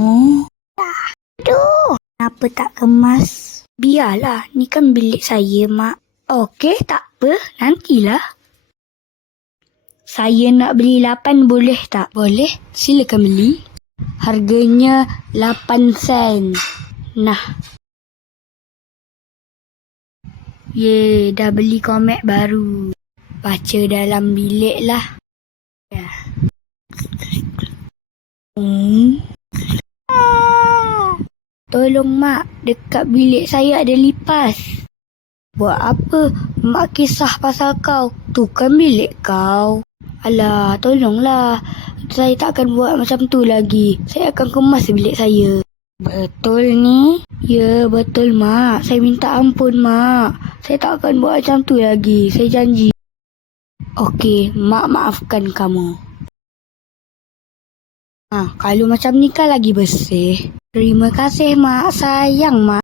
Oh, aduh, kenapa tak kemas? Biarlah, ni kan bilik saya, Mak. Okey, tak apa, nantilah. Saya nak beli 8 boleh tak? Boleh, silakan beli. Harganya 8 sen. Nah. Ye, dah beli komik baru. Baca dalam bilik lah. Ya. Tolong Mak, dekat bilik saya ada lipas. Buat apa Mak kisah pasal kau? Tu kan bilik kau. Alah, tolonglah. Saya tak akan buat macam tu lagi. Saya akan kemas bilik saya. Betul ni? Ya, betul Mak. Saya minta ampun Mak. Saya tak akan buat macam tu lagi. Saya janji. Okey, Mak maafkan kamu. Kalau macam ni kan lagi bersih. Terima kasih Mak. Sayang Mak.